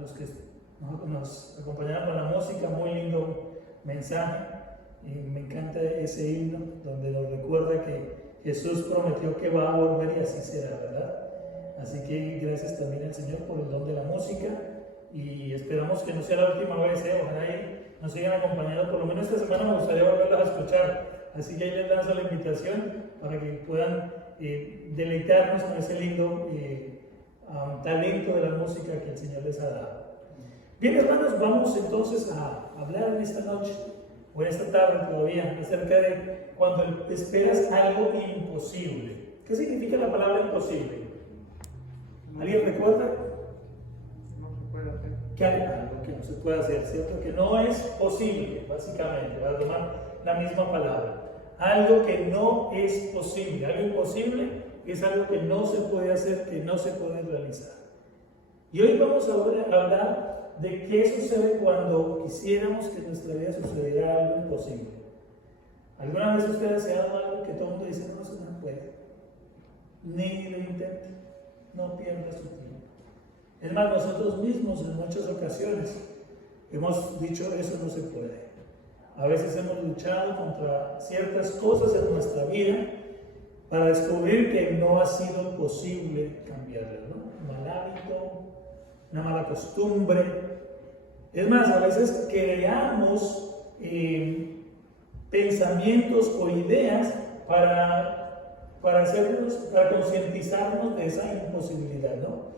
los que nos acompañaron con la música, muy lindo mensaje. Y me encanta ese himno donde nos recuerda que Jesús prometió que va a volver y así será, ¿verdad? Así que gracias también al Señor por el don de la música y esperamos que no sea la última vez, ojalá y nos sigan acompañando, por lo menos esta semana me gustaría volverlas a escuchar, así que ahí les lanzo la invitación para que puedan deleitarnos con ese lindo talento de la música que el Señor les ha dado. Bien, hermanos, vamos entonces a hablar en esta noche o en esta tarde todavía acerca de cuando esperas algo imposible. ¿Qué significa la palabra imposible? ¿Alguien recuerda? No se puede hacer. Que hay algo que no se puede hacer, ¿cierto? Que no es posible, básicamente, para tomar la misma palabra. Algo que no es posible. Algo imposible es algo que no se puede hacer, que no se puede realizar. Y hoy vamos a hablar de qué sucede cuando quisiéramos que en nuestra vida sucediera algo imposible. ¿Alguna vez ustedes se han dado algo que todo el mundo dice, no, eso no puede? Ni lo intente, no pierda su tiempo. Es más, nosotros mismos en muchas ocasiones hemos dicho, eso no se puede. A veces hemos luchado contra ciertas cosas en nuestra vida para descubrir que no ha sido posible cambiarlas, ¿no? Un mal hábito, una mala costumbre. Es más, a veces creamos pensamientos o ideas para concientizarnos de esa imposibilidad, ¿no?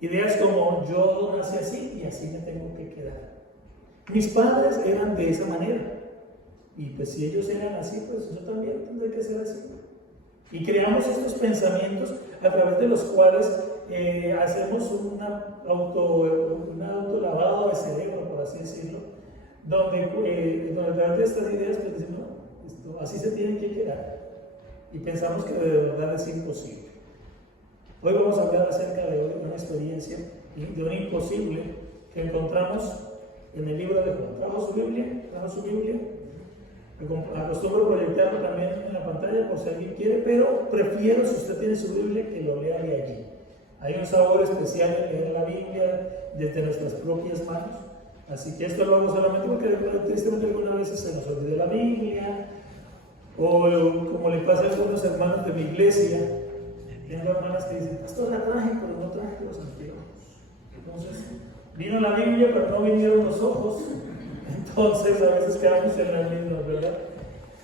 Ideas como yo nací así y así me tengo que quedar. Mis padres eran de esa manera y pues si ellos eran así, pues yo también tendré que ser así. Y creamos estos pensamientos a través de los cuales hacemos un autolavado de cerebro, por así decirlo, donde a través de estas ideas pues decimos, no, así se tienen que quedar. Y pensamos que de verdad es imposible. Hoy vamos a hablar acerca de una experiencia, de un imposible que encontramos en el libro de Juan. ¿Trajo su Biblia? Acostumbro proyectarlo también en la pantalla por si alguien quiere, pero prefiero, si usted tiene su Biblia, que lo lea de allí. Hay un sabor especial en leer la Biblia desde nuestras propias manos. Así que esto lo hago solamente porque tristemente algunas veces se nos olvida la Biblia, o como le pasa a algunos hermanos de mi iglesia. Tengo hermanas que dicen, pastor, la traje, pero no traje los anteojos. Entonces, vino la Biblia, pero no vinieron los ojos. Entonces, a veces quedamos en la misma, ¿verdad?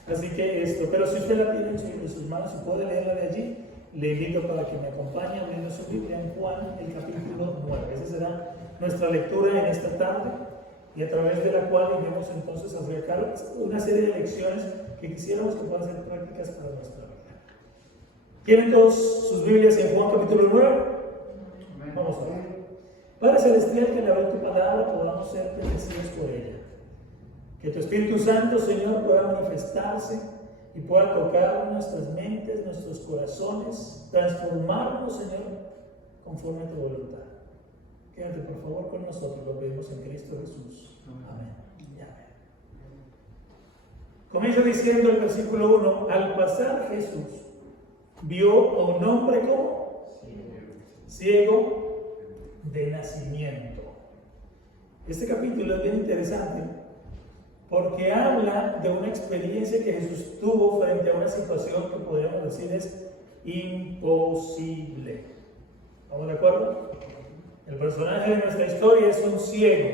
Así que esto, pero si usted la tiene en sus manos y puede leerla de allí, le invito para que me acompañe leyendo su Biblia en Juan, el capítulo 9. Esa será nuestra lectura en esta tarde y a través de la cual iremos entonces a sacar una serie de lecciones que quisiéramos que puedan ser prácticas para nuestra vida. ¿Tienen todos sus Biblias en Juan capítulo 9? Vamos a ver. Padre Celestial, que al abrir tu palabra podamos ser bendecidos por ella. Que tu Espíritu Santo, Señor, pueda manifestarse y pueda tocar nuestras mentes, nuestros corazones, transformarnos, Señor, conforme a tu voluntad. Quédate, por favor, con nosotros, lo pedimos en Cristo Jesús. Amén. Y amén. Comienza diciendo el versículo 1, al pasar Jesús vio a un hombre como ciego de nacimiento. Este capítulo es bien interesante porque habla de una experiencia que Jesús tuvo frente a una situación que podríamos decir es imposible. ¿Estamos de acuerdo? El personaje de nuestra historia es un ciego,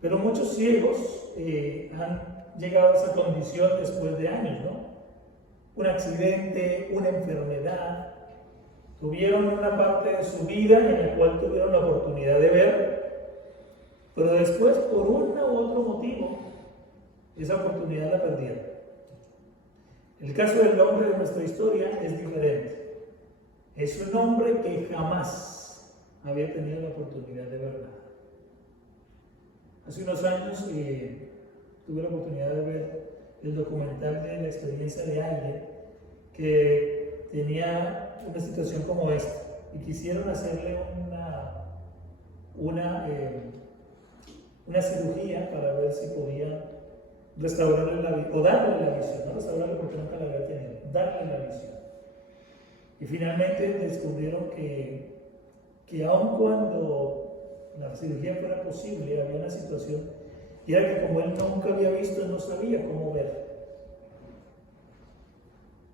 pero muchos ciegos han llegado a esa condición después de años, ¿no? Un accidente, una enfermedad, tuvieron una parte de su vida en la cual tuvieron la oportunidad de ver, pero después, por uno u otro motivo, esa oportunidad la perdieron. El caso del hombre de nuestra historia es diferente. Es un hombre que jamás había tenido la oportunidad de ver nada. Hace unos años tuve la oportunidad de ver el documental de la experiencia de alguien que tenía una situación como esta y quisieron hacerle una cirugía para ver si podían restaurarle la visión, o darle la visión, no restaurarle porque nunca la había tenido, darle la visión. Y finalmente descubrieron que que aun cuando la cirugía fuera posible, había una situación, y era que como él nunca había visto, no sabía cómo ver.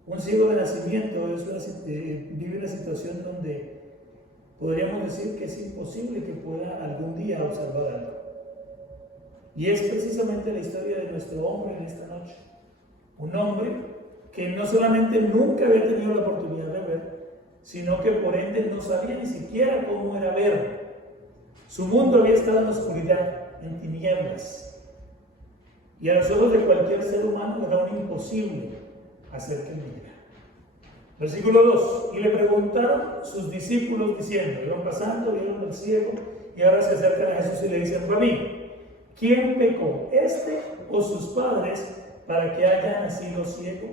Un ciego de nacimiento vive una situación donde podríamos decir que es imposible que pueda algún día observar algo. Y es precisamente la historia de nuestro hombre en esta noche. Un hombre que no solamente nunca había tenido la oportunidad de ver, sino que por ende no sabía ni siquiera cómo era ver. Su mundo había estado en oscuridad, en tinieblas. Y a los ojos de cualquier ser humano era un imposible hacer que viera. Versículo 2. Y le preguntaron sus discípulos diciendo, iban pasando, vieron al ciego, y ahora se acercan a Jesús y le dicen, Rabí, ¿quién pecó, este o sus padres, para que haya nacido ciego?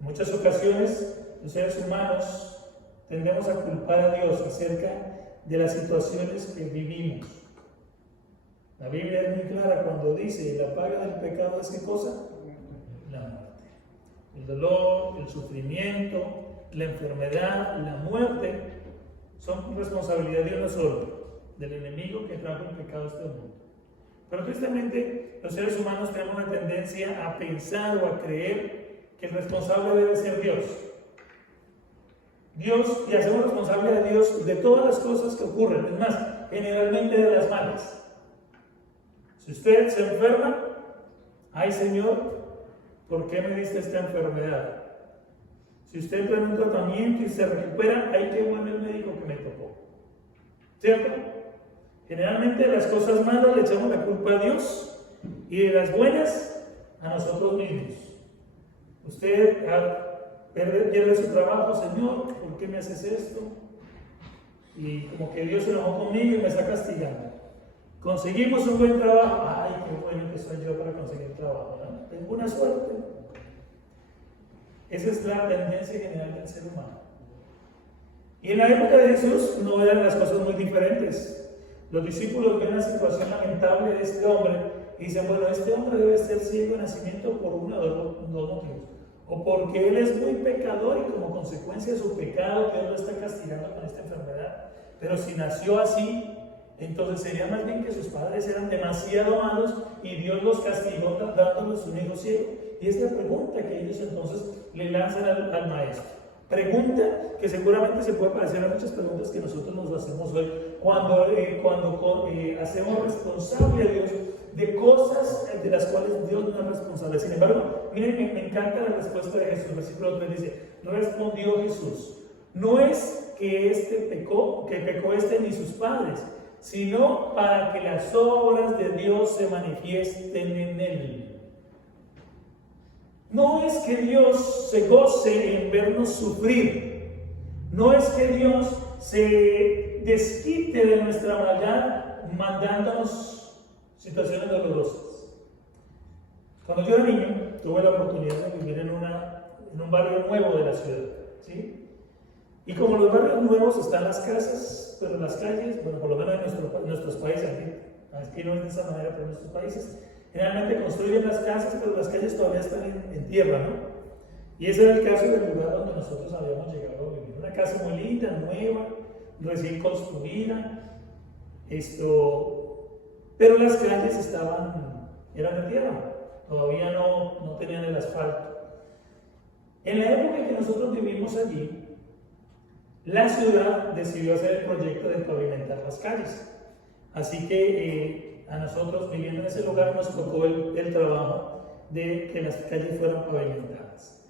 En muchas ocasiones, los seres humanos tendemos a culpar a Dios acerca de las situaciones que vivimos. La Biblia es muy clara cuando dice, la paga del pecado es ¿qué cosa? La muerte. El dolor, el sufrimiento, la enfermedad, la muerte son responsabilidad de uno solo, del enemigo que trajo el pecado a este mundo. Pero tristemente los seres humanos tenemos una tendencia a pensar o a creer que el responsable debe ser Dios. Y hacemos responsable a Dios de todas las cosas que ocurren, es más, generalmente de las malas. Si usted se enferma, ay Señor, ¿por qué me diste esta enfermedad? Si usted entra en un tratamiento y se recupera, ay qué bueno el médico que me tocó. ¿Cierto? Generalmente de las cosas malas le echamos la culpa a Dios y de las buenas a nosotros mismos. Usted pierde su trabajo, Señor, ¿por qué me haces esto? Y como que Dios se enojó conmigo y me está castigando. Conseguimos un buen trabajo, ay, qué bueno que soy yo para conseguir trabajo, ¿no? Tengo una suerte. Esa es la tendencia general del ser humano. Y en la época de Jesús no eran las cosas muy diferentes. Los discípulos ven la situación lamentable de este hombre y dicen, bueno, este hombre debe ser ciego de nacimiento por uno de dos motivos. O porque él es muy pecador y como consecuencia de su pecado Dios lo está castigando con esta enfermedad. Pero si nació así, entonces sería más bien que sus padres eran demasiado malos y Dios los castigó dándoles un hijo ciego. Y es la pregunta que ellos entonces le lanzan al maestro. Pregunta que seguramente se puede parecer a muchas preguntas que nosotros nos hacemos hoy cuando hacemos responsable a Dios de cosas de las cuales Dios no es responsable. Sin embargo, miren, me encanta la respuesta de Jesús. Versículo 3 dice, respondió Jesús, no es que pecó este ni sus padres, sino para que las obras de Dios se manifiesten en él. No es que Dios se goce en vernos sufrir, no es que Dios se desquite de nuestra maldad mandándonos situaciones dolorosas. Cuando yo era niño, tuve la oportunidad de vivir en un barrio nuevo de la ciudad, ¿sí? Y como los barrios nuevos están las casas, pero las calles, bueno, por lo menos en nuestros países, aquí no es de esa manera, pero en nuestros países, generalmente construyen las casas, pero las calles todavía están en tierra, ¿no? Y ese era el caso del lugar donde nosotros habíamos llegado a vivir. Una casa muy linda, nueva, recién construida, pero las calles eran de tierra, todavía no tenían el asfalto. En la época en que nosotros vivimos allí, la ciudad decidió hacer el proyecto de pavimentar las calles. Así que a nosotros, viviendo en ese lugar, nos tocó el trabajo de que las calles fueran pavimentadas.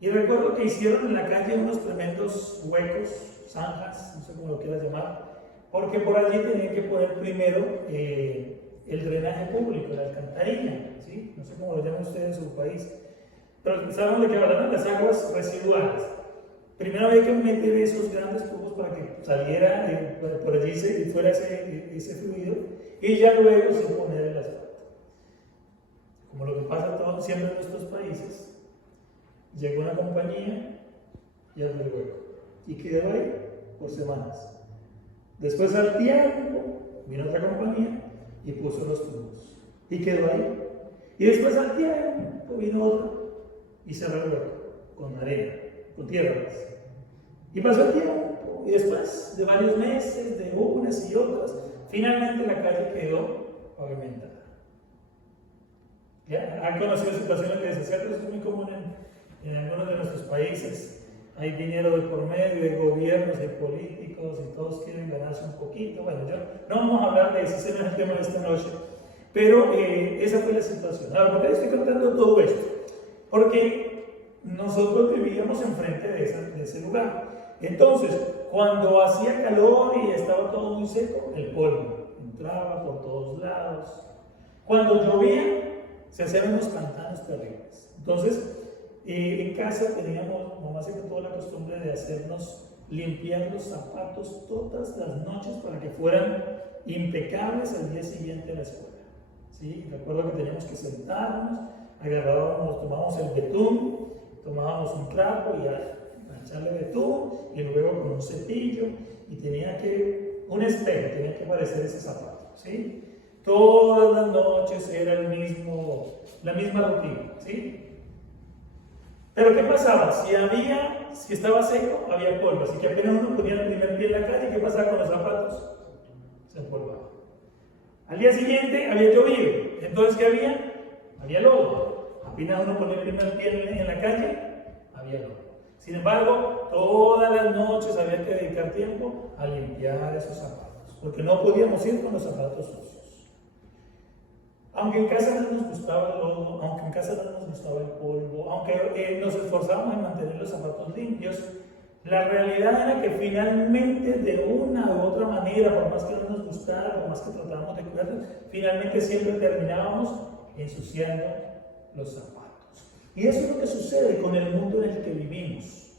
Y recuerdo que hicieron en la calle unos tremendos huecos, zanjas, no sé cómo lo quieras llamar, porque por allí tenían que poner primero el drenaje público, la alcantarilla, ¿sí? No sé cómo lo llaman ustedes en su país. Pero ¿saben de qué hablan? Las aguas residuales. Primero había que meter esos grandes tubos para que saliera por allí y fuera ese fluido, y ya luego se poner el asfalto. Como lo que pasa siempre en nuestros países, llegó una compañía y abrió el hueco, y quedó ahí por semanas. Después al tiempo vino otra compañía y puso los tubos, y quedó ahí. Y después al tiempo vino otro y cerró el hueco con arena, con tierras. Y pasó el tiempo, y después de varios meses, de unas y otras, finalmente la calle quedó pavimentada. ¿Ya? ¿Han conocido situaciones de desacierto? Eso es muy común en algunos de nuestros países. Hay dinero de por medio, hay gobiernos, hay políticos y todos quieren ganarse un poquito. Bueno, no vamos a hablar de eso, ese no es el tema de esta noche. Pero esa fue la situación. Ahora, ¿por qué estoy contando todo esto? Porque nosotros vivíamos enfrente de ese lugar. Entonces, cuando hacía calor y estaba todo muy seco, el polvo entraba por todos lados. Cuando llovía, se hacían unos pantanos terribles. Entonces, en casa teníamos, mamá se quedó la costumbre de hacernos limpiar los zapatos todas las noches para que fueran impecables al día siguiente de la escuela. ¿Sí? Recuerdo que teníamos que sentarnos, agarrábamos, tomábamos el betún, tomábamos un trapo y a echarle betún y luego con un cepillo y un espejo, tenía que aparecer ese zapato. ¿Sí? Todas las noches era la misma rutina. ¿Sí? Pero ¿qué pasaba? Si estaba seco, había polvo. Así que apenas uno ponía el primer pie en la calle, ¿qué pasaba con los zapatos? Se empolvaban. Al día siguiente había llovido. Entonces, ¿qué había? Había lodo. Apenas uno ponía el primer pie en la calle, había lodo. Sin embargo, todas las noches había que dedicar tiempo a limpiar esos zapatos, porque no podíamos ir con los zapatos sucios. Aunque en casa no nos gustaba el lodo, aunque en casa no nos gustaba el polvo, aunque nos esforzábamos en mantener los zapatos limpios, la realidad era que finalmente, de una u otra manera, por más que no nos gustara, por más que tratábamos de cuidarlos, finalmente siempre terminábamos ensuciando los zapatos. Y eso es lo que sucede con el mundo en el que vivimos.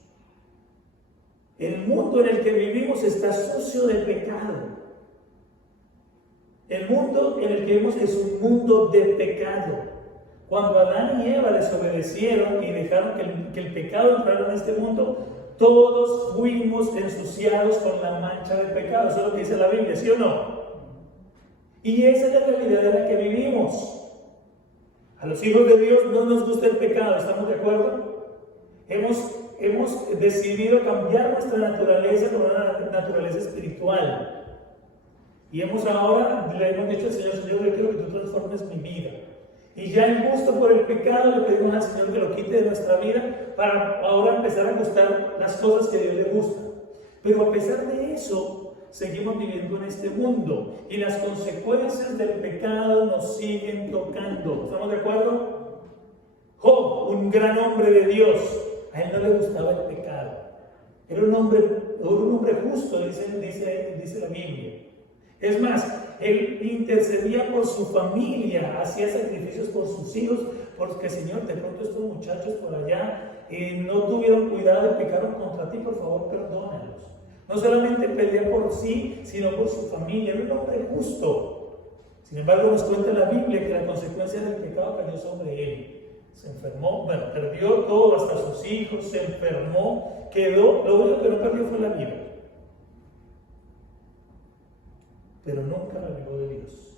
El mundo en el que vivimos está sucio de pecado. El mundo en el que vivimos es un mundo de pecado. Cuando Adán y Eva desobedecieron y dejaron que el pecado entrara en este mundo, todos fuimos ensuciados con la mancha del pecado. Eso es lo que dice la Biblia, ¿sí o no? Y esa es la realidad en la que vivimos. A los hijos de Dios no nos gusta el pecado, ¿estamos de acuerdo? Hemos decidido cambiar nuestra naturaleza por una naturaleza espiritual. Y ahora le hemos dicho al Señor, yo quiero que tú transformes mi vida. Y ya el gusto por el pecado le pedimos al Señor que lo quite de nuestra vida para ahora empezar a gustar las cosas que a Dios le gustan. Pero a pesar de eso, seguimos viviendo en este mundo y las consecuencias del pecado nos siguen tocando. ¿Estamos de acuerdo? Job, un gran hombre de Dios, a él no le gustaba el pecado. Era un hombre justo, dice la Biblia. Es más, él intercedía por su familia, hacía sacrificios por sus hijos, porque Señor, de pronto estos muchachos por allá no tuvieron cuidado y pecaron contra ti, por favor, perdónalos. No solamente pelea por sí, sino por su familia. Era un hombre justo. Sin embargo, nos cuenta la Biblia que la consecuencia del pecado cayó sobre él. Se enfermó, perdió todo, hasta sus hijos, se enfermó, lo único que no perdió fue la vida. Pero nunca la negó de Dios,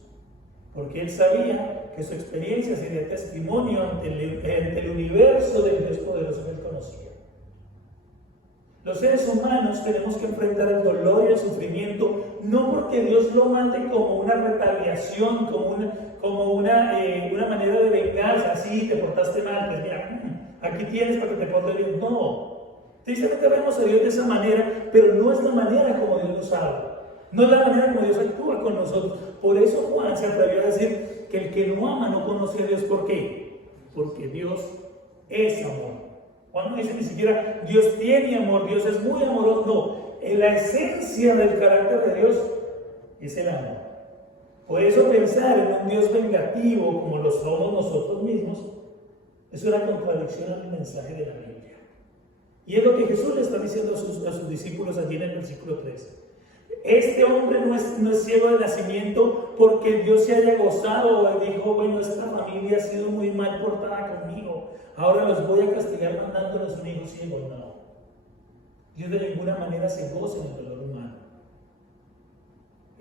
porque él sabía que su experiencia sería testimonio ante el universo del Dios poderoso que él conocía. Los seres humanos tenemos que enfrentar el dolor y el sufrimiento, no porque Dios lo mande como una retaliación, como una manera de venganza, así te portaste mal, pues mira, aquí tienes para que te portes bien. No, tristemente vemos a Dios de esa manera, pero no es la manera como Dios nos habla. No es la manera como Dios actúa con nosotros. Por eso Juan se atrevió a decir que el que no ama no conoce a Dios. ¿Por qué? Porque Dios es amor. Juan no dice ni siquiera Dios tiene amor, Dios es muy amoroso. No, en la esencia del carácter de Dios es el amor. Por eso pensar en un Dios vengativo como lo somos nosotros mismos es una contradicción al mensaje de la Biblia. Y es lo que Jesús le está diciendo a sus discípulos allí en el versículo 13. Este hombre no es ciego de nacimiento porque Dios se haya gozado o dijo, bueno, esta familia ha sido muy mal portada conmigo, ahora los voy a castigar mandándoles un hijo ciego. No, Dios de ninguna manera se goza en el dolor humano.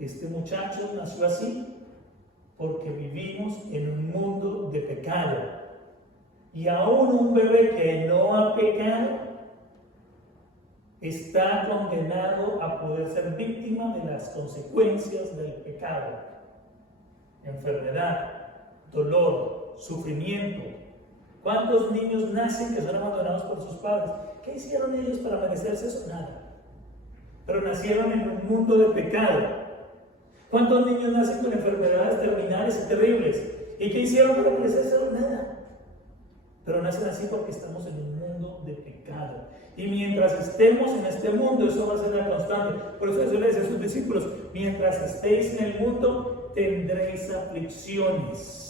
Este muchacho nació así porque vivimos en un mundo de pecado, y aún un bebé que no ha pecado está condenado a poder ser víctima de las consecuencias del pecado. Enfermedad, dolor, sufrimiento. ¿Cuántos niños nacen que son abandonados por sus padres? ¿Qué hicieron ellos para merecerse eso? Nada. Pero nacieron en un mundo de pecado. ¿Cuántos niños nacen con enfermedades terminales y terribles? ¿Y qué hicieron para merecerse eso? Nada. Pero nacen así porque estamos en un mundo de pecado. Y mientras estemos en este mundo, eso va a ser una constante. Por eso Jesús le dice a sus discípulos: mientras estéis en el mundo, tendréis aflicciones.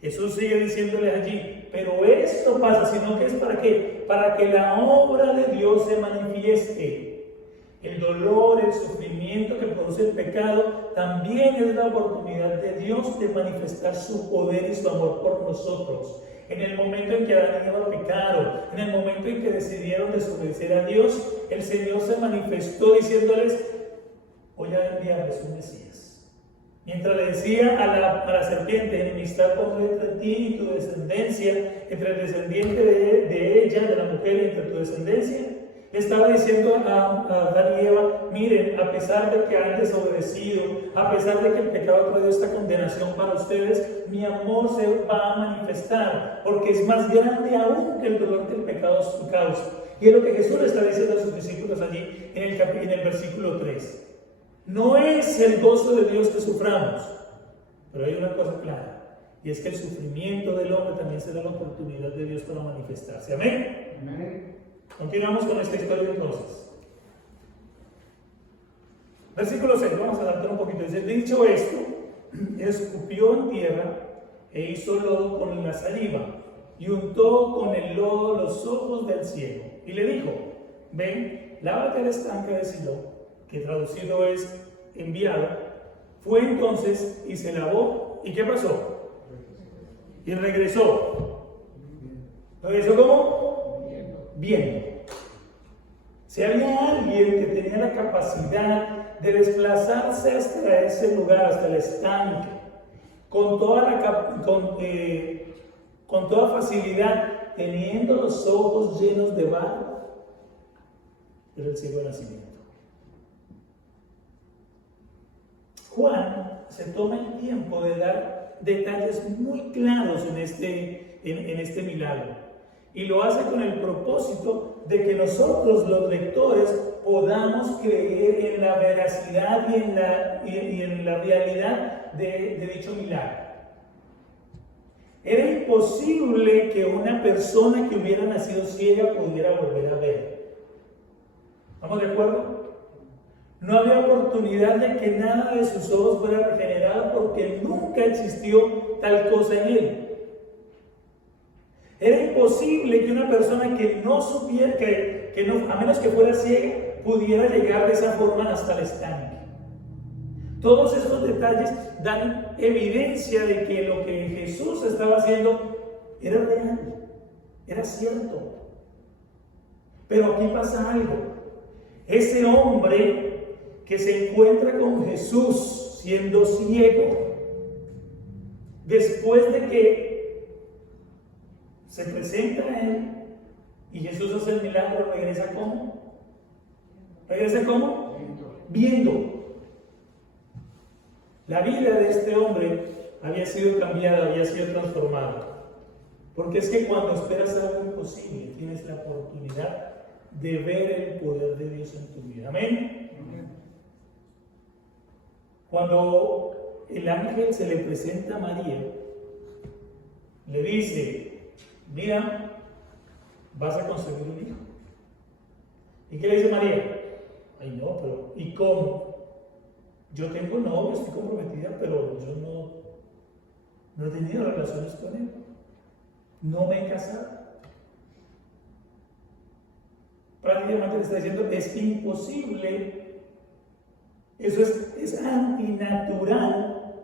Jesús sigue diciéndoles allí, pero esto pasa, sino que es ¿para qué? Para que la obra de Dios se manifieste. El dolor, el sufrimiento que produce el pecado, también es la oportunidad de Dios de manifestar su poder y su amor por nosotros. En el momento en que Adán y Eva pecaron, en el momento en que decidieron desobedecer a Dios, el Señor se manifestó diciéndoles: voy a enviarles un Mesías. Mientras le decía a la serpiente: enemistad pondré entre ti y tu descendencia, entre el descendiente de ella, de la mujer, y entre tu descendencia. Le estaba diciendo a Adán y Eva: miren, a pesar de que han desobedecido, a pesar de que el pecado ha traído esta condenación para ustedes, mi amor se va a manifestar, porque es más grande aún que el dolor que el pecado causa. Y es lo que Jesús le está diciendo a sus discípulos allí en el versículo 3. No es el gozo de Dios que suframos, pero hay una cosa clara, y es que el sufrimiento del hombre también será la oportunidad de Dios para manifestarse. ¿Amén? Amén. Continuamos con esta historia entonces. Versículo 6, vamos a adaptar un poquito. Dice: dicho esto, escupió en tierra e hizo lodo con la saliva y untó con el lodo los ojos del ciego y le dijo: ven, lávate al estanque de Siloé, que traducido es enviado. Fue entonces y se lavó. ¿Y qué pasó? Y regresó. ¿Regresó cómo? Bien. Si había alguien que tenía la capacidad de desplazarse hasta ese lugar, hasta el estanque, con toda facilidad, teniendo los ojos llenos de barro, era el ciego de nacimiento. Juan se toma el tiempo de dar detalles muy claros en este milagro, y lo hace con el propósito de que nosotros, los lectores, podamos creer en la veracidad y en la realidad de dicho milagro. Era imposible que una persona que hubiera nacido ciega pudiera volver a ver. ¿Estamos de acuerdo? No había oportunidad de que nada de sus ojos fuera regenerado, porque nunca existió tal cosa en él. Era imposible que una persona que no supiera, a menos que fuera ciega, pudiera llegar de esa forma hasta el estanque. Todos estos detalles dan evidencia de que lo que Jesús estaba haciendo era real, era cierto. Pero aquí pasa algo. Ese hombre que se encuentra con Jesús siendo ciego, después de que se presenta a él y Jesús hace el milagro, ¿regresa cómo? ¿Regresa cómo? Viendo. La vida de este hombre había sido cambiada, había sido transformada. Porque es que cuando esperas algo imposible, tienes la oportunidad de ver el poder de Dios en tu vida. Amén. Cuando el ángel se le presenta a María, le dice: mira, vas a concebir un hijo. ¿Y qué le dice María? Ay, no, pero ¿y cómo? Yo tengo novio, estoy comprometida, pero yo no he tenido relaciones con él. No me he casado. Prácticamente le está diciendo: es imposible. Eso es antinatural.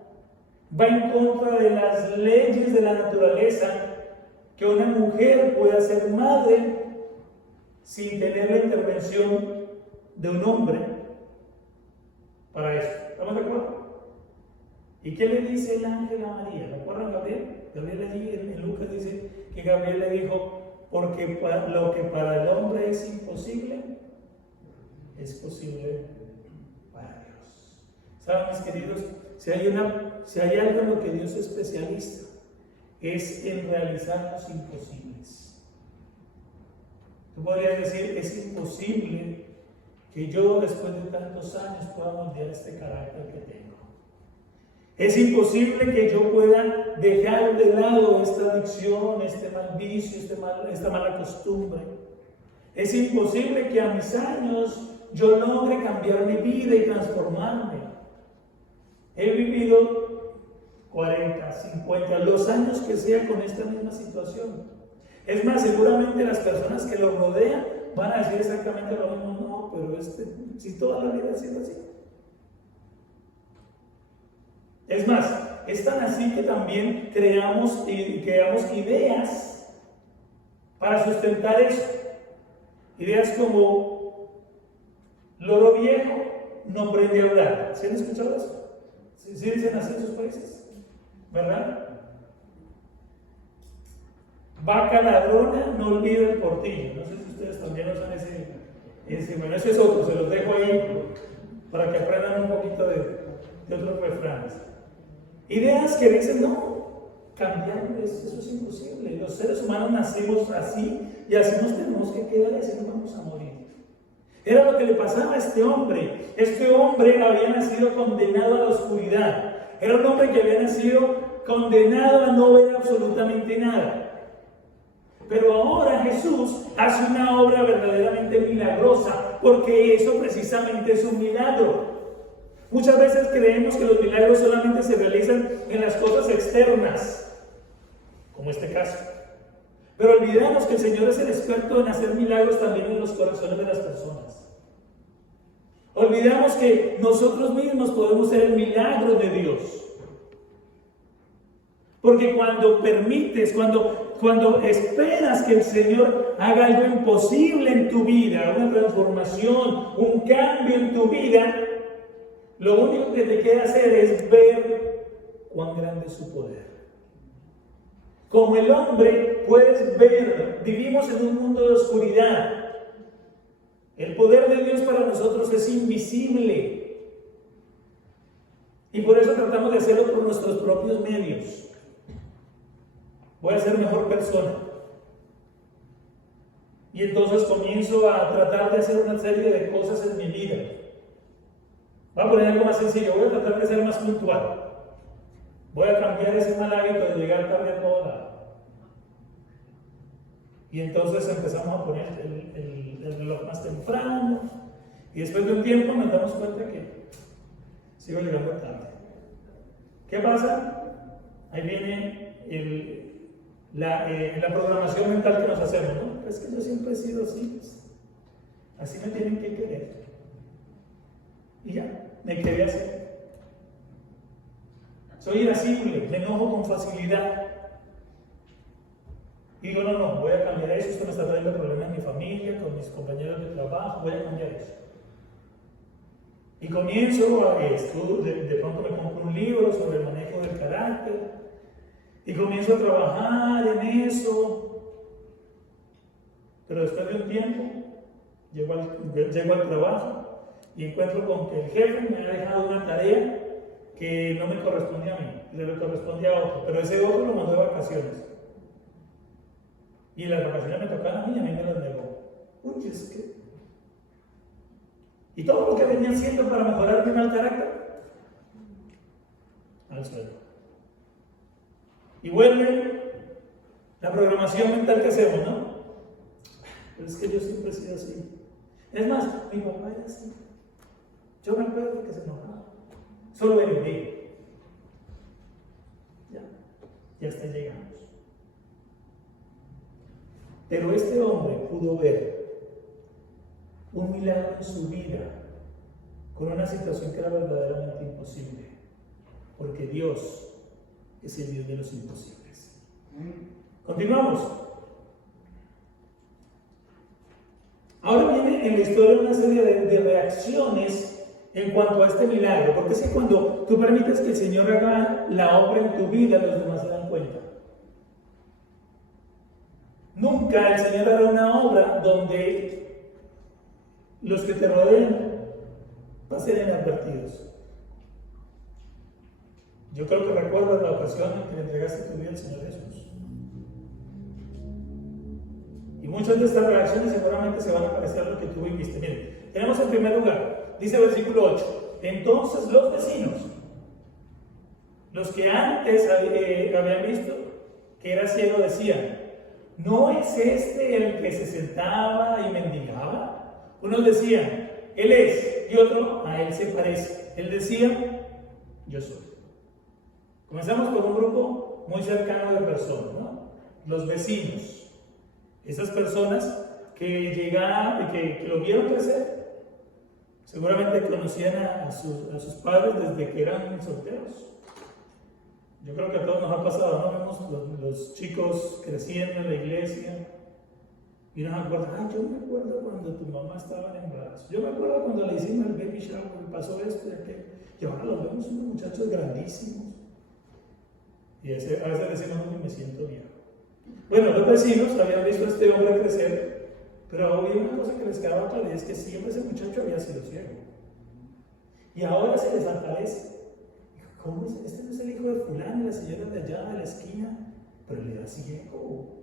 Va en contra de las leyes de la naturaleza que una mujer pueda ser madre sin tener la intervención de un hombre para eso. ¿Estamos de acuerdo? ¿Y qué le dice el ángel a María? ¿Recuerdan Gabriel? Gabriel allí en Lucas dice que Gabriel le dijo: porque lo que para el hombre es imposible, es posible para Dios. ¿Saben, mis queridos? Si hay algo en lo que Dios es especialista, es en realizar los imposibles. Tú podrías decir, es imposible que yo después de tantos años pueda moldear este carácter que tengo. Es imposible que yo pueda dejar de lado esta adicción, este mal vicio, esta mala costumbre. Es imposible que a mis años yo logre cambiar mi vida y transformarme. He vivido 40, 50, los años que sea con esta misma situación. Es más, seguramente las personas que lo rodean van a decir exactamente lo mismo. No, pero si toda la vida ha sido así. Es más, es tan así que también creamos ideas para sustentar eso. Ideas como loro viejo no aprende a hablar. ¿Sí han escuchado eso? ¿Sí dicen así en sus países? ¿Verdad? Vaca ladrona no olvida el portillo. No sé si ustedes también usan ese. Bueno, ese es otro, se los dejo ahí para que aprendan un poquito de otros refranes. Ideas que dicen, no, cambiar eso es imposible. Los seres humanos nacimos así y así nos tenemos que quedar y así nos vamos a morir. Era lo que le pasaba a este hombre. Este hombre había nacido condenado a la oscuridad. Era un hombre que había nacido condenado a no ver absolutamente nada. Pero ahora Jesús hace una obra verdaderamente milagrosa, porque eso precisamente es un milagro. Muchas veces creemos que los milagros solamente se realizan en las cosas externas, como este caso. Pero olvidamos que el Señor es el experto en hacer milagros también en los corazones de las personas. Olvidamos que nosotros mismos podemos ser el milagro de Dios. Porque cuando permites, cuando esperas que el Señor haga algo imposible en tu vida, una transformación, un cambio en tu vida, lo único que te queda hacer es ver cuán grande es su poder. Como el hombre puedes ver, vivimos en un mundo de oscuridad. El poder de Dios para nosotros es invisible. Y por eso tratamos de hacerlo por nuestros propios medios. Voy a ser mejor persona. Y entonces comienzo a tratar de hacer una serie de cosas en mi vida. Voy a poner algo más sencillo. Voy a tratar de ser más puntual. Voy a cambiar ese mal hábito de llegar tarde a todo lado. Y entonces empezamos a poner el reloj más temprano. Y después de un tiempo nos damos cuenta que sigo llegando tarde. ¿Qué pasa? Ahí viene la programación mental que nos hacemos, ¿no? Es que yo siempre he sido así, pues. Así me tienen que querer. Y ya, me quedé así. Soy irascible, me enojo con facilidad. Y digo, no, voy a cambiar eso, esto me está trayendo problemas en mi familia, con mis compañeros de trabajo, voy a cambiar eso. Y comienzo a estudiar, de pronto me compro un libro sobre el manejo del carácter, y comienzo a trabajar en eso. Pero después de un tiempo, llego al trabajo y encuentro con que el jefe me ha dejado una tarea que no me corresponde a mí, le corresponde a otro, pero ese otro lo mandó de vacaciones. Y las vacaciones me tocaban a mí me las negó. Uy, es que... Y todo lo que venía haciendo para mejorar mi mal carácter, al suelo. Y vuelve la programación mental que hacemos, ¿no? Pero es que yo siempre he sido así. Es más, mi papá era así. Yo me acuerdo que se enojaba. Solo era mí. Ya hasta llegamos. Pero este hombre pudo ver un milagro en su vida con una situación que era verdaderamente imposible, porque Dios es el Dios de los imposibles. Continuamos. Ahora viene en la historia una serie de reacciones en cuanto a este milagro, porque es que cuando tú permites que el Señor haga la obra en tu vida, los demás se dan cuenta. Nunca el Señor hará una obra donde los que te rodean pasen inadvertidos. Yo creo que recuerdas la ocasión en que le entregaste tu vida al Señor Jesús. Y muchas de estas reacciones seguramente se van a parecer a lo que tú viviste. Miren, tenemos en primer lugar, dice el versículo 8, entonces los vecinos, los que antes habían visto que era ciego, decían, ¿no es este el que se sentaba y mendigaba? Unos decían, él es, y otro, a él se parece. Él decía, yo soy. Comenzamos con un grupo muy cercano de personas, ¿no? Los vecinos. Esas personas que llegaron, que lo vieron crecer. Seguramente conocían a sus padres desde que eran solteros. Yo creo que a todos nos ha pasado, ¿no? Vemos los chicos creciendo en la iglesia y nos acuerdan, yo me acuerdo cuando tu mamá estaba en embarazo, yo me acuerdo cuando le hicimos el baby shower, pasó esto y aquello, y ahora los vemos unos muchachos grandísimos. Y a veces decimos, no, me siento viejo. Bueno, los vecinos habían visto a este hombre crecer, pero había una cosa que les quedaba clara, y es que siempre ese muchacho había sido ciego. Y ahora se les aparece. ¿Cómo es? Este no es el hijo de fulano, la señora de allá, de la esquina, pero le da ciego.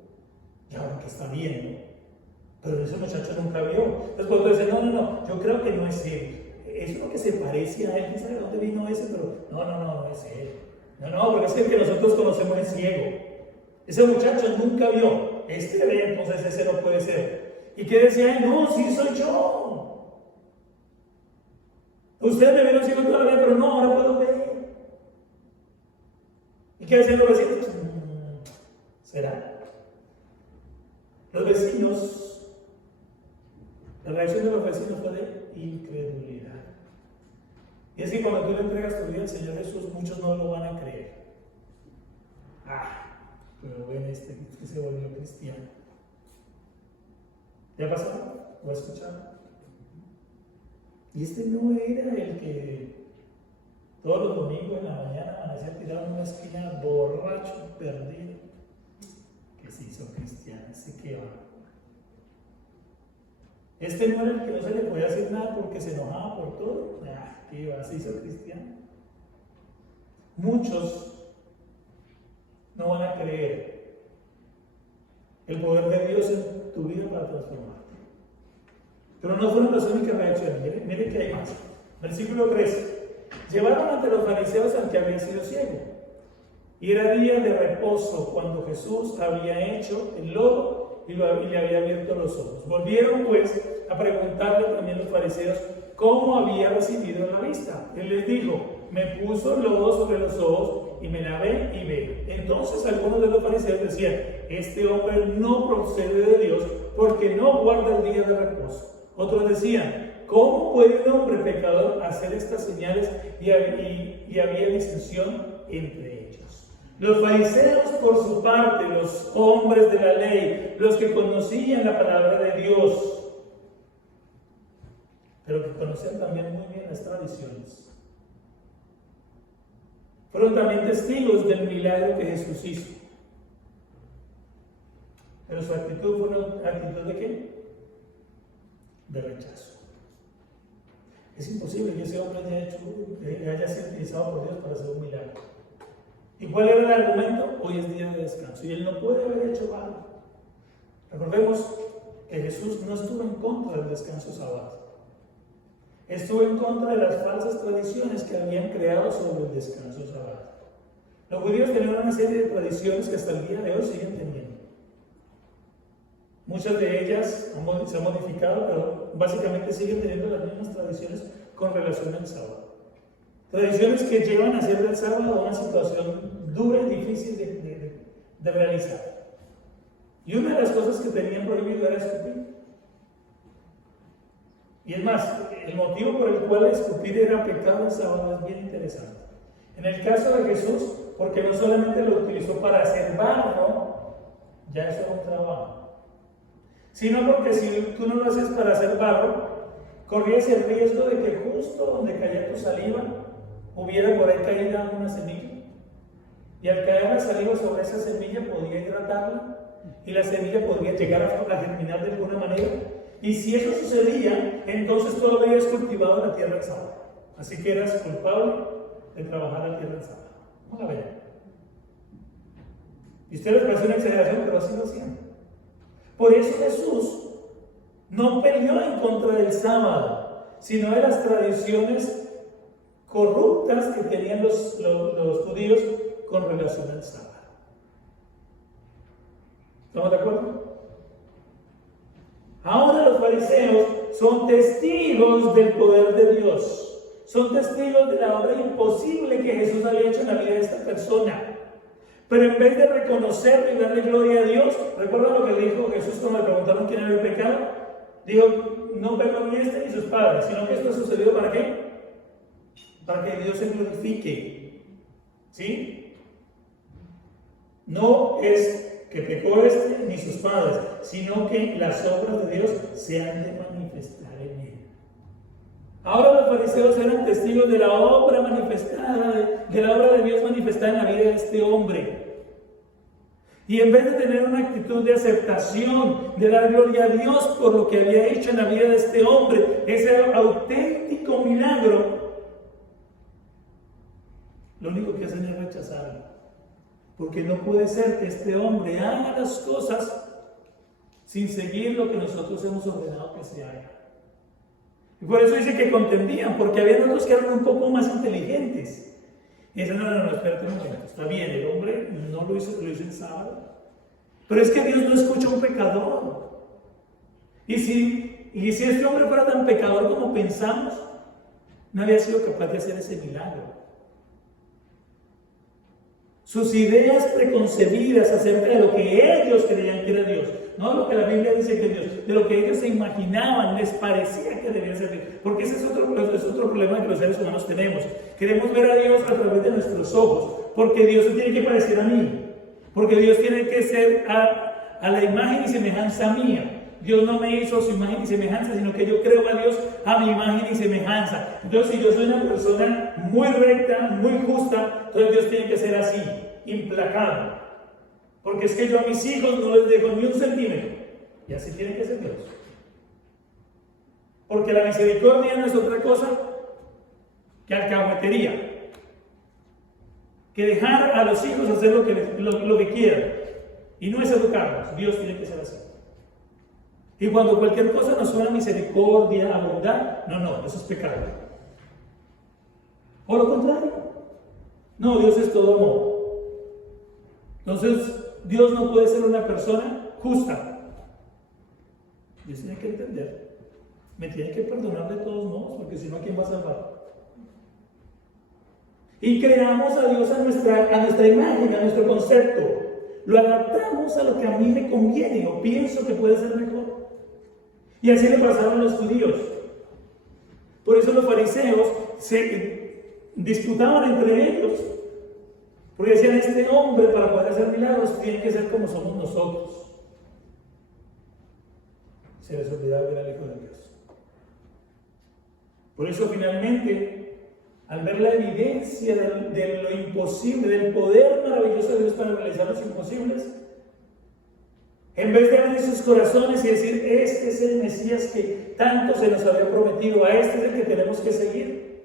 Y ahora que está bien, ¿no? Pero ese muchacho nunca vio. Entonces cuando dice, no, yo creo que no es él. Es lo que se parece a él, quién sabe de dónde vino ese, pero no es él. No, porque es que nosotros conocemos es ciego. Ese muchacho nunca vio. Este ve, entonces ese no puede ser. ¿Y qué decía él? No, sí soy yo. Ustedes me vieron ciego todavía, pero no, ahora puedo ver. ¿Y qué decían los vecinos? ¿Será? Los vecinos, la reacción de los vecinos fue de incredulidad. Y es que cuando tú le entregas tu vida al Señor Jesús, muchos no lo van a creer. Pero ven que se volvió cristiano. ¿Te ha pasado? ¿Lo has escuchado? Y este no era el que todos los domingos en la mañana amanecía tirado en una esquina, borracho, perdido, que se hizo cristiano, ese que va. Este no era el que no se le podía hacer nada porque se enojaba por todo. ¿Qué va? Se hizo cristiano. Muchos no van a creer el poder de Dios en tu vida para transformarte. Pero no fueron las únicas reacciones. Miren que hay más. Versículo 13. Llevaron ante los fariseos al que había sido ciego. Y era día de reposo cuando Jesús había hecho el lodo y le había abierto los ojos. Volvieron pues a preguntarle también los fariseos cómo había recibido la vista. Él les dijo, me puso lodo sobre los ojos y me lavé y veo. Entonces algunos de los fariseos decían, este hombre no procede de Dios porque no guarda el día de reposo. Otros decían, ¿cómo puede un hombre pecador hacer estas señales? Y había disensión entre ellos. Los fariseos, por su parte, los hombres de la ley, los que conocían la palabra de Dios, pero que conocían también muy bien las tradiciones, fueron también testigos del milagro que Jesús hizo. Pero su actitud fue una actitud ¿de qué? De rechazo. Es imposible que ese hombre haya sido utilizado por Dios para hacer un milagro. ¿Y cuál era el argumento? Hoy es día de descanso y él no puede haber hecho algo. Recordemos que Jesús no estuvo en contra del descanso sabático. Estuvo en contra de las falsas tradiciones que habían creado sobre el descanso sabático. Los judíos tenían una serie de tradiciones que hasta el día de hoy siguen teniendo. Muchas de ellas se han modificado, pero básicamente siguen teniendo las mismas tradiciones con relación al sábado. Tradiciones que llevan a hacer del sábado una situación dura y difícil de realizar. Y una de las cosas que tenían prohibido era escupir. Y es más, el motivo por el cual escupir era pecado el sábado es bien interesante. En el caso de Jesús, porque no solamente lo utilizó para hacer barro, ya eso era un trabajo, sino porque si tú no lo haces para hacer barro, corrías el riesgo de que justo donde caía tu saliva hubiera por ahí caída una semilla, y al caer la saliva sobre esa semilla podía hidratarla y la semilla podría llegar a germinar de alguna manera. Y si eso sucedía, entonces tú habrías cultivado la tierra en sábado. Así que eras culpable de trabajar la tierra en sábado. Vamos a ver. Y ustedes parece una exageración, pero así lo hacían. Por eso Jesús no peleó en contra del sábado, sino de las tradiciones corruptas que tenían los judíos con relación al sábado. ¿Estamos de acuerdo? Ahora los fariseos son testigos del poder de Dios. Son testigos de la obra imposible que Jesús había hecho en la vida de esta persona. Pero en vez de reconocerlo y darle gloria a Dios, ¿recuerdan lo que dijo Jesús cuando le preguntaron quién era el pecado? Dijo, no pecó ni este ni sus padres, sino que esto ha sucedido ¿para qué? Para que Dios se glorifique. ¿Sí? No es que pecó este ni sus padres, sino que las obras de Dios se han de manifestar en él. Ahora los fariseos eran testigos de la obra manifestada, de la obra de Dios manifestada en la vida de este hombre. Y en vez de tener una actitud de aceptación, de dar gloria a Dios por lo que había hecho en la vida de este hombre, ese auténtico milagro, lo único que hacen es rechazarlo. Porque no puede ser que este hombre haga las cosas sin seguir lo que nosotros hemos ordenado que se haga. Y por eso dice que contendían, porque había otros que eran un poco más inteligentes. Y dicen, no, espérate un momento, está bien, el hombre no lo hizo en sábado. Pero es que Dios no escucha a un pecador. Y si este hombre fuera tan pecador como pensamos, no había sido capaz de hacer ese milagro. Sus ideas preconcebidas acerca de lo que ellos creían que era Dios, no lo que la Biblia dice que es Dios, de lo que ellos se imaginaban, les parecía que debía ser Dios. Porque ese es otro problema que los seres humanos tenemos. Queremos ver a Dios a través de nuestros ojos, porque Dios se tiene que parecer a mí, porque Dios tiene que ser a la imagen y semejanza mía. Dios no me hizo a su imagen y semejanza, sino que yo creo a Dios a mi imagen y semejanza. Entonces, si yo soy una persona muy recta, muy justa, entonces Dios tiene que ser así, implacable. Porque es que yo a mis hijos no les dejo ni un centímetro. Y así tiene que ser Dios. Porque la misericordia no es otra cosa que alcahuetería. Que dejar a los hijos hacer lo que quieran. Y no es educarlos. Dios tiene que ser así. Y cuando cualquier cosa nos suena a misericordia, a bondad, no, eso es pecado. O lo contrario. No, Dios es todo amor. Entonces, Dios no puede ser una persona justa. Dios tiene que entender. Me tiene que perdonar de todos modos, porque si no, ¿a quién va a salvar? Y creamos a Dios a nuestra imagen, a nuestro concepto. Lo adaptamos a lo que a mí me conviene o pienso que puede ser mejor. Y así le pasaron a los judíos. Por eso los fariseos se disputaban entre ellos. Porque decían, este hombre para poder hacer milagros tiene que ser como somos nosotros. Se les olvidaba que era el Hijo de Dios. Por eso finalmente, al ver la evidencia de lo imposible, del poder maravilloso de Dios para realizar los imposibles, en vez de abrir sus corazones y decir, este es el Mesías que tanto se nos había prometido, a este es el que tenemos que seguir,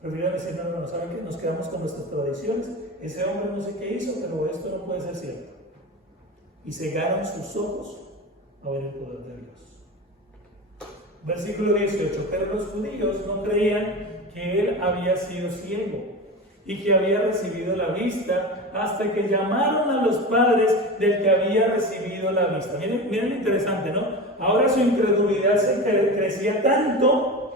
prefirieron decir, no, ¿saben qué? Nos quedamos con nuestras tradiciones, ese hombre no sé qué hizo, pero esto no puede ser cierto. Y cegaron sus ojos a ver el poder de Dios. Versículo 18, pero los judíos no creían que él había sido ciego y que había recibido la vista hasta que llamaron a los padres del que había recibido la vista. Miren lo interesante, ¿no? Ahora su incredulidad se crecía tanto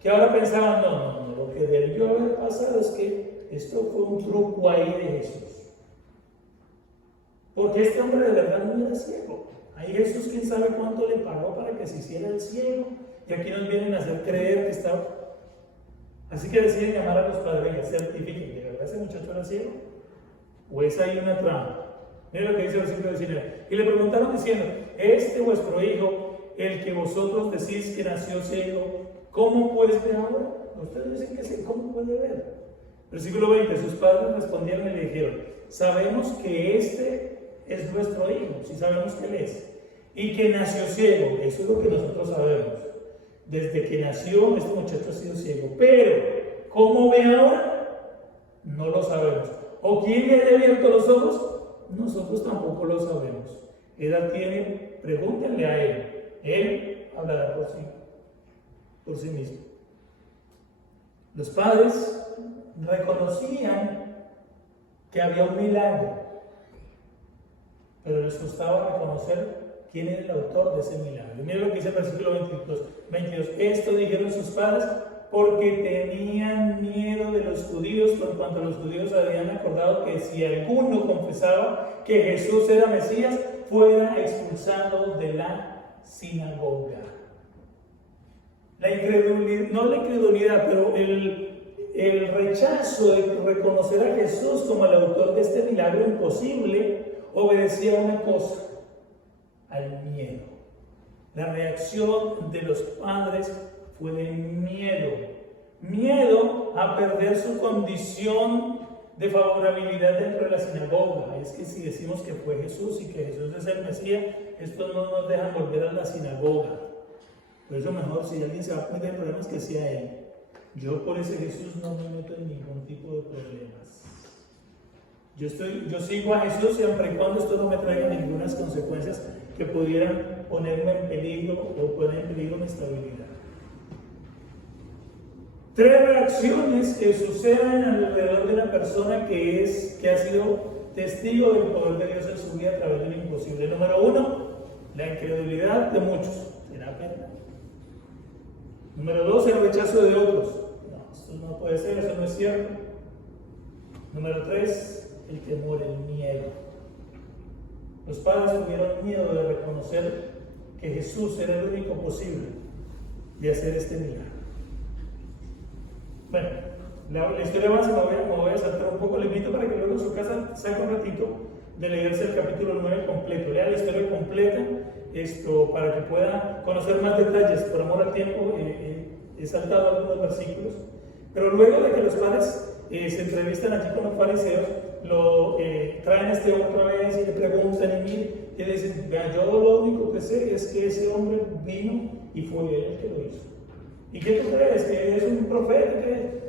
que ahora pensaban, no, lo que debió haber pasado es que esto fue un truco ahí de Jesús. Porque este hombre de verdad no era ciego. Ahí Jesús, quién sabe cuánto le pagó para que se hiciera el ciego. Y aquí nos vienen a hacer creer que estaba. Así que deciden llamar a los padres y certifiquen, ¿de verdad ese muchacho era ciego? ¿O es ahí una trampa? Miren lo que dice el versículo 19. Y le preguntaron diciendo, ¿este vuestro hijo, el que vosotros decís que nació ciego, cómo puede ver ahora? Ustedes dicen que sí, ¿cómo puede ver? Versículo 20. Sus padres respondieron y le dijeron, sabemos que este es nuestro hijo, si sabemos que él es. y que nació ciego. Eso es lo que nosotros sabemos. Desde que nació, este muchacho ha sido ciego. Pero, ¿cómo ve ahora? No lo sabemos. ¿O quién le ha abierto los ojos? Nosotros tampoco lo sabemos. Él tiene, pregúntenle a él. Él hablará por sí mismo. Los padres reconocían que había un milagro, pero les costaba reconocer quién era el autor de ese milagro. Miren lo que dice el versículo 22. Esto dijeron sus padres porque tenían miedo de los judíos, por cuanto los judíos habían acordado que si alguno confesaba que Jesús era Mesías, fuera expulsado de la sinagoga. La incredulidad, no la incredulidad, pero el rechazo de reconocer a Jesús como el autor de este milagro imposible obedecía a una cosa: al miedo. La reacción de los padres fue de miedo a perder su condición de favorabilidad dentro de la sinagoga. Es que si decimos que fue Jesús y que Jesús es el Mesías, estos no nos dejan volver a la sinagoga. Por eso mejor, si alguien se va a meter en problemas, que sea él. Yo por ese Jesús no me meto en ningún tipo de problemas. Yo sigo a Jesús siempre y cuando esto no me traiga ninguna consecuencias que pudieran ponerme en peligro o poner en peligro mi estabilidad. 3 reacciones que suceden alrededor de una persona que ha sido testigo del poder de Dios en su vida a través de lo imposible. Número 1, la incredulidad de muchos. ¿Será pena? Número 2, el rechazo de otros. No, esto no puede ser, eso no es cierto. Número 3, el temor, el miedo. Los padres tuvieron miedo de reconocer que Jesús era el único posible de hacer este milagro. Bueno, la historia más me voy a saltar un poco. Le invito para que luego en su casa saque un ratito de leerse el capítulo 9 completo. Lea la historia completa para que pueda conocer más detalles. Por amor al tiempo he saltado algunos versículos. Pero luego de que los padres se entrevistan allí con los fariseos, lo traen a este hombre otra vez y le preguntan y le dicen: yo lo único que sé es que ese hombre vino y fue él el que lo hizo. ¿Y qué tú crees? ¿Que es un profeta?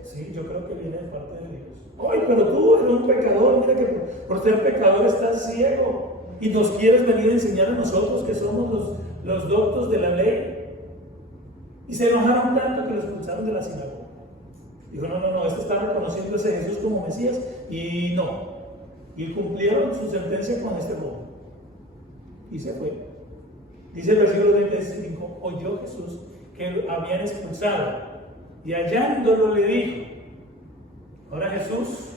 Sí, yo creo que viene de parte de Dios. Oye, pero tú eres un pecador, mira que por ser pecador estás ciego y nos quieres venir a enseñar a nosotros que somos los doctos de la ley. Y se enojaron tanto que lo expulsaron de la sinagoga. Dijo: no, este está reconociendo a ese Jesús como Mesías, y no. Y cumplieron su sentencia con este joven. Y se fue. Dice el versículo 25: oyó Jesús que habían expulsado, y hallándolo le dijo. Ahora Jesús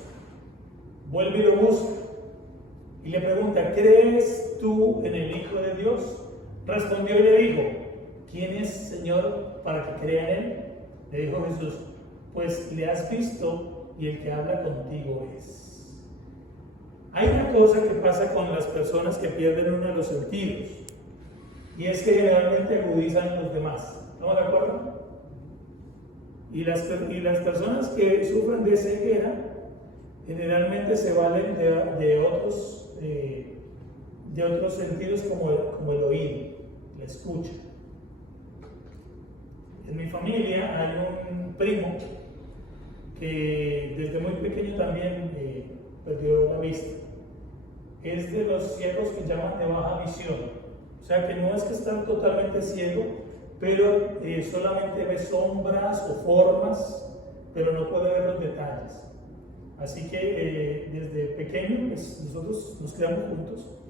vuelve y lo busca y le pregunta: ¿crees tú en el Hijo de Dios? Respondió y le dijo: ¿quién es, Señor, para que crea en él? Le dijo Jesús: pues le has visto y el que habla contigo es. Hay una cosa que pasa con las personas que pierden uno de los sentidos, y es que generalmente agudizan los demás. ¿Estamos de acuerdo? Y las personas que sufren de ceguera generalmente se valen de otros sentidos como el oído, la escucha. En mi familia hay un primo que desde muy pequeño también perdió la vista. Es de los ciegos que llaman de baja visión. O sea que no es que están totalmente ciego, pero solamente ve sombras o formas, pero no puede ver los detalles. Así que desde pequeño pues, nosotros nos quedamos juntos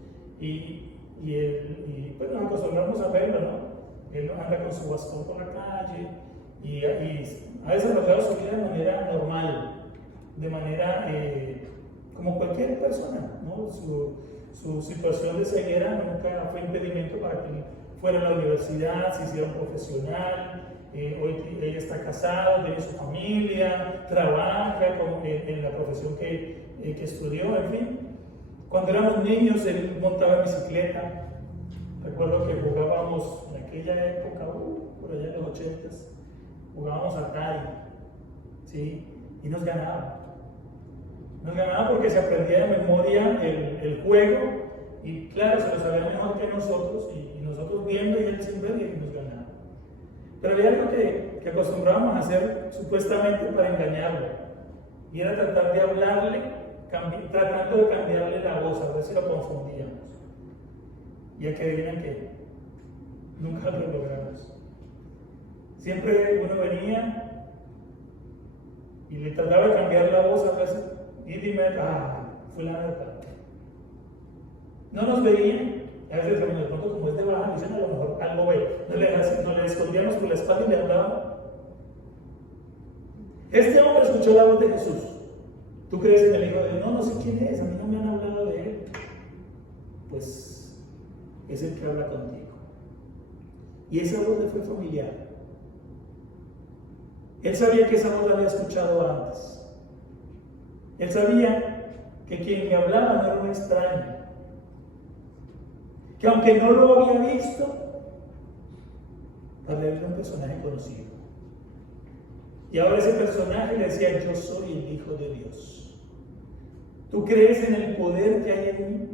y pues nos acostumbramos a verlo, ¿no? Él anda con su bastón por la calle y ha desarrollado su vida de manera normal, de manera como cualquier persona, ¿no? Su situación de ceguera nunca fue impedimento para que él fuera a la universidad, se hiciera un profesional. Hoy ella está casada, tiene su familia, trabaja en la profesión que estudió, en fin. Cuando éramos niños, él montaba en bicicleta. Recuerdo que jugábamos en aquella época, por allá en los 80s, jugábamos Atari, ¿sí? Y nos ganaba. Nos ganaba porque se aprendía de memoria el juego, Y claro, se lo sabía mejor que nosotros, y nosotros viendo y él sin ver, y nos ganaba. Pero había algo que acostumbrábamos a hacer supuestamente para engañarlo, y era tratar de hablarle, tratando de cambiarle la voz, a ver si lo confundíamos. Y a que adivinen que nunca lo logramos. Siempre uno venía y le trataba de cambiar la voz, a veces, y dime, fulano de tal. No nos veían, a veces de pronto, como es de baja, dicen a lo mejor algo ve, no le escondíamos por la espalda y le hablaban. Este hombre escuchó la voz de Jesús. ¿Tú crees en el Hijo de Dios? No sé quién es, a mí no me han hablado de él. Pues es el que habla contigo. Y esa voz le fue familiar. Él sabía que esa voz la había escuchado antes. Él sabía que quien le hablaba no era un extraño, que aunque no lo había visto, para él era un personaje conocido. Y ahora ese personaje le decía: yo soy el Hijo de Dios. ¿Tú crees en el poder que hay en mí?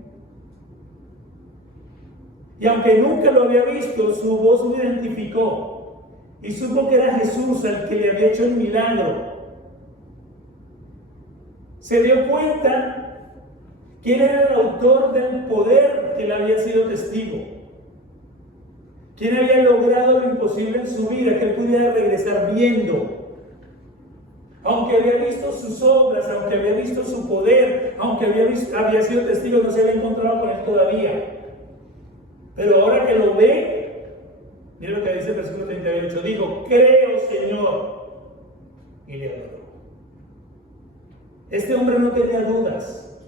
Y aunque nunca lo había visto, su voz lo identificó y supo que era Jesús el que le había hecho el milagro. Se dio cuenta que él era el autor del poder que le había sido testigo, quien había logrado lo imposible en su vida, que él pudiera regresar viendo. Aunque había visto sus obras, aunque había visto su poder, aunque había sido testigo, no se había encontrado con él todavía. Pero ahora que lo ve, mira lo que dice el versículo 38, dijo: creo, Señor, y le adoró. Este hombre no tenía dudas,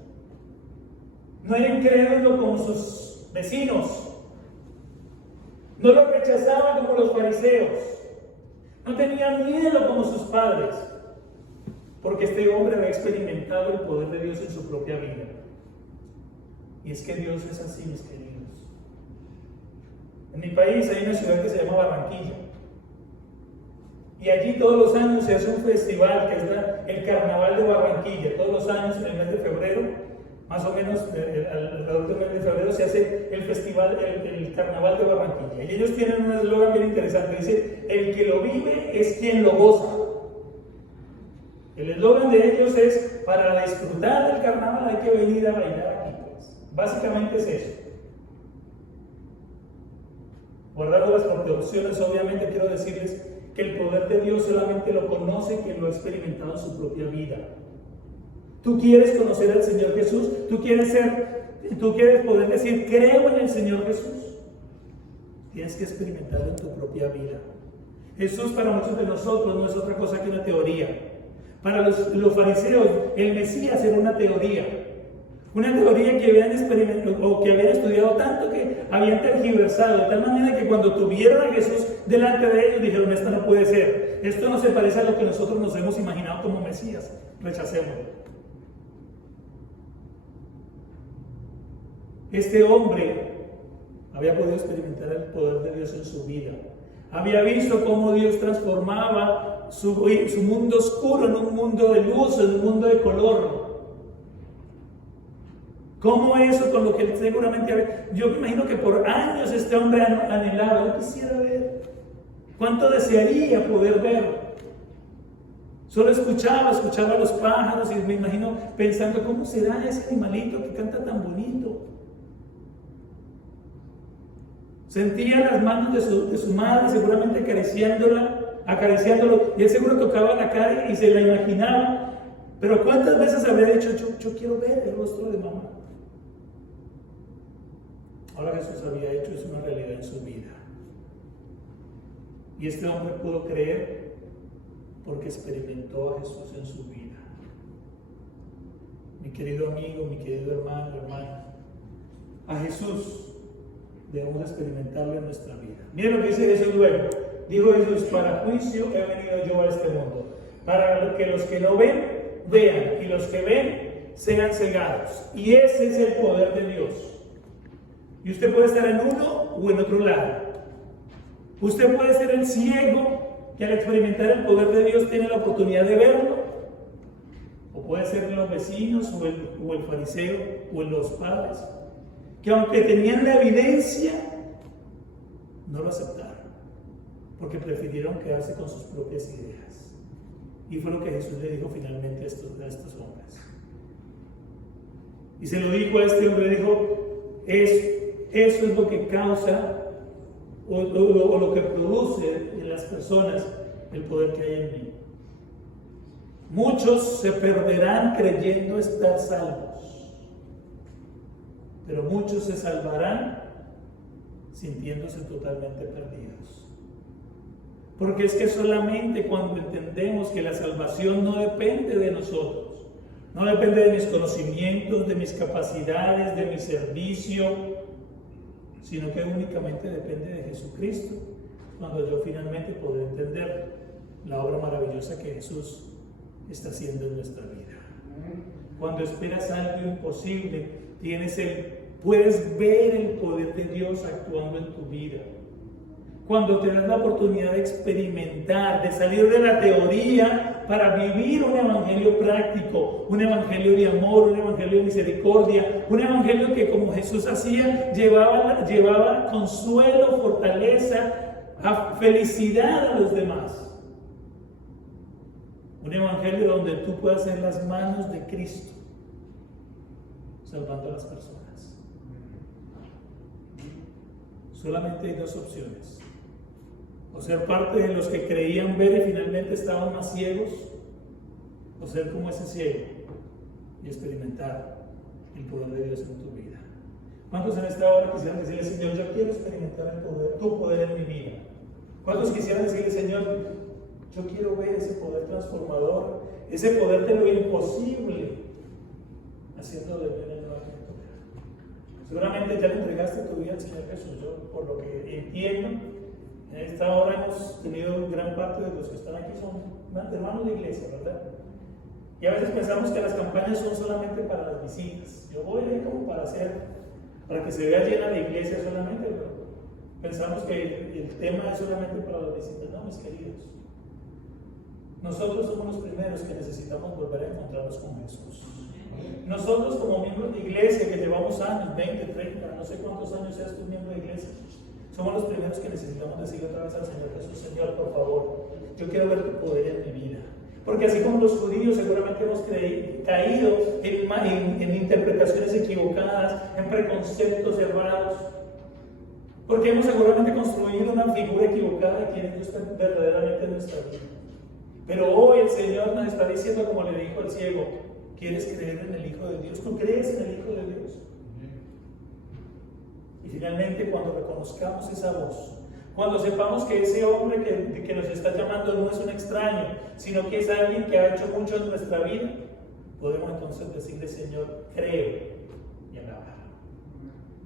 no era incrédulo como sus vecinos, no lo rechazaba como los fariseos, no tenía miedo como sus padres, porque este hombre había experimentado el poder de Dios en su propia vida. Y es que Dios es así, mis queridos. En mi país hay una ciudad que se llama Barranquilla, y allí todos los años se hace un festival que es el Carnaval de Barranquilla. Todos los años, en el mes de febrero, más o menos alrededor del mes de febrero, se hace el festival, el Carnaval de Barranquilla. Y ellos tienen un eslogan bien interesante, dice: el que lo vive es quien lo goza. El eslogan de ellos es: para disfrutar del carnaval hay que venir a bailar aquí. Pues básicamente es eso. Guardando las proporciones, obviamente quiero decirles que el poder de Dios solamente lo conoce quien lo ha experimentado en su propia vida. ¿Tú quieres conocer al Señor Jesús? ¿Tú quieres poder decir: creo en el Señor Jesús? Tienes que experimentarlo en tu propia vida. Jesús para muchos de nosotros no es otra cosa que una teoría. Para los fariseos, el Mesías era una teoría que habían experimentado o que habían estudiado tanto que habían tergiversado, de tal manera que cuando tuvieron a Jesús delante de ellos dijeron: esto no puede ser, esto no se parece a lo que nosotros nos hemos imaginado como Mesías, rechacémoslo. Este hombre había podido experimentar el poder de Dios en su vida, había visto cómo Dios transformaba su mundo oscuro en un mundo de luz, en un mundo de color. ¿Cómo eso con lo que él seguramente había? Yo me imagino que por años este hombre anhelaba: yo quisiera ver. ¿Cuánto desearía poder ver? Solo escuchaba a los pájaros y me imagino pensando: ¿cómo será ese animalito que canta tan bonito? Sentía las manos de su madre seguramente acariciándolo, y él seguro tocaba la cara y se la imaginaba. Pero ¿cuántas veces habría dicho: yo quiero ver el rostro de mamá? Ahora Jesús había hecho eso una realidad en su vida. Y este hombre pudo creer porque experimentó a Jesús en su vida. Mi querido amigo, mi querido hermano, a Jesús debemos experimentarlo en nuestra vida. Miren lo que dice Jesús luego. Dijo Jesús: para juicio he venido yo a este mundo, para que los que no ven, vean, y los que ven, sean cegados. Y ese es el poder de Dios. Y usted puede estar en uno o en otro lado. Usted puede ser el ciego que al experimentar el poder de Dios tiene la oportunidad de verlo, o puede ser los vecinos o el fariseo o los padres que aunque tenían la evidencia, no lo aceptaron, porque prefirieron quedarse con sus propias ideas. Y fue lo que Jesús le dijo finalmente a estos hombres. Y se lo dijo a este hombre, dijo, eso es lo que causa o lo que produce en las personas el poder que hay en mí. Muchos se perderán creyendo estar salvos, pero muchos se salvarán sintiéndose totalmente perdidos. Porque es que solamente cuando entendemos que la salvación no depende de nosotros, no depende de mis conocimientos, de mis capacidades, de mi servicio, sino que únicamente depende de Jesucristo, cuando yo finalmente podré entender la obra maravillosa que Jesús está haciendo en nuestra vida. Cuando esperas algo imposible, puedes ver el poder de Dios actuando en tu vida. Cuando te das la oportunidad de experimentar, de salir de la teoría para vivir un evangelio práctico, un evangelio de amor, un evangelio de misericordia, un evangelio que, como Jesús hacía, llevaba consuelo, fortaleza, felicidad a los demás. Un evangelio donde tú puedas ser las manos de Cristo, salvando a las personas. Solamente hay dos opciones: o ser parte de los que creían ver y finalmente estaban más ciegos, o ser como ese ciego y experimentar el poder de Dios en tu vida. ¿Cuántos en esta hora quisieran decirle, Señor, yo quiero experimentar tu poder en mi vida? ¿Cuántos quisieran decirle, Señor, yo quiero ver ese poder transformador, ese poder de lo imposible, haciendo de mí una nueva criatura? Seguramente ya le entregaste tu vida al Señor Jesús. Yo, por lo que entiendo, en esta hora hemos tenido gran parte de los que están aquí son hermanos de iglesia, ¿verdad? Y a veces pensamos que las campañas son solamente para las visitas. Yo voy ahí como para que se vea llena de iglesia solamente, pero pensamos que el tema es solamente para las visitas. No, mis queridos. Nosotros somos los primeros que necesitamos volver a encontrarnos con Jesús. Nosotros, como miembros de iglesia que llevamos años, 20, 30, no sé cuántos años seas tú miembro de iglesia, somos los primeros que necesitamos decirle otra vez al Señor Jesús: Señor, por favor, yo quiero ver tu poder en mi vida. Porque así como los judíos seguramente hemos caído en interpretaciones equivocadas, en preconceptos errados, porque hemos seguramente construido una figura equivocada de quién Dios está verdaderamente en nuestra vida. Pero hoy el Señor nos está diciendo, como le dijo al ciego: ¿quieres creer en el Hijo de Dios? ¿Tú crees en el Hijo de Dios? Y finalmente, cuando reconozcamos esa voz, cuando sepamos que ese hombre que nos está llamando no es un extraño, sino que es alguien que ha hecho mucho en nuestra vida, podemos entonces decirle: Señor, creo, y alabar.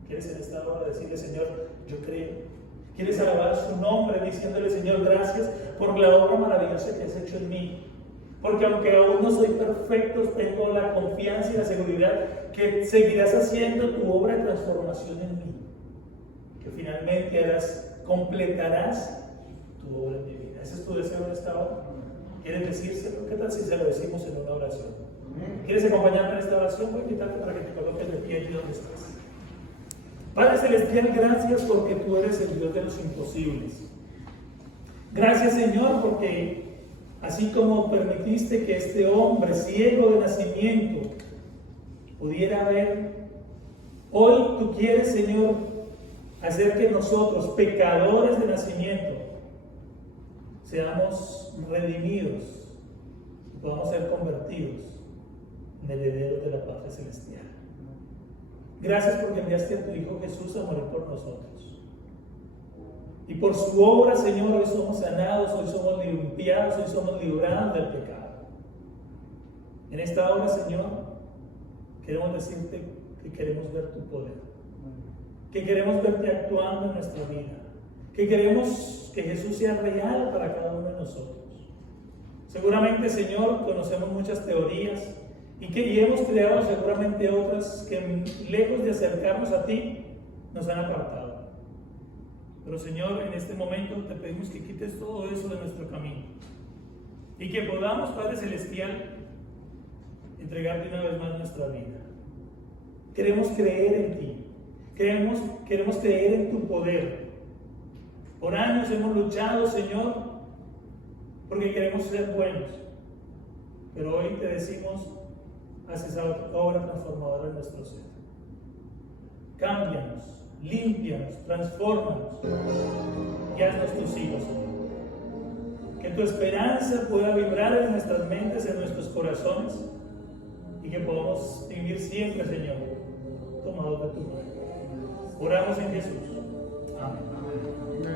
¿Quieres en esta hora decirle: Señor, yo creo? ¿Quieres alabar su nombre diciéndole: Señor, gracias por la obra maravillosa que has hecho en mí? Porque aunque aún no soy perfecto, tengo la confianza y la seguridad que seguirás haciendo tu obra de transformación en mí, que finalmente completarás tu obra en mi vida. ¿Ese es tu deseo en esta hora? ¿Quieres decírselo? ¿Qué tal si se lo decimos en una oración? ¿Quieres acompañarme en esta oración? Voy a invitarte para que te coloques de pie allí donde estás. Padre Celestial, gracias porque tú eres el Dios de los imposibles. Gracias, Señor, porque así como permitiste que este hombre ciego de nacimiento pudiera ver, hoy tú quieres, Señor, hacer que nosotros, pecadores de nacimiento, seamos redimidos y podamos ser convertidos en herederos de la patria celestial. Gracias porque enviaste a tu Hijo Jesús a morir por nosotros. Y por su obra, Señor, hoy somos sanados, hoy somos limpiados, hoy somos librados del pecado. En esta hora, Señor, queremos decirte que queremos ver tu poder, que queremos verte actuando en nuestra vida, que queremos que Jesús sea real para cada uno de nosotros. Seguramente, Señor, conocemos muchas teorías y hemos creado seguramente otras que, lejos de acercarnos a ti, nos han apartado. Pero, Señor, en este momento te pedimos que quites todo eso de nuestro camino y que podamos, Padre Celestial, entregarte una vez más nuestra vida. Queremos creer en ti. Queremos creer en tu poder. Por años hemos luchado, Señor, porque queremos ser buenos. Pero hoy te decimos, haz esa obra transformadora en nuestro ser. Cámbianos, límpianos, transfórmanos y haznos tus hijos, Señor. Que tu esperanza pueda vibrar en nuestras mentes, en nuestros corazones, y que podamos vivir siempre, Señor, tomados de tu mano. Oramos en Jesús. Amén.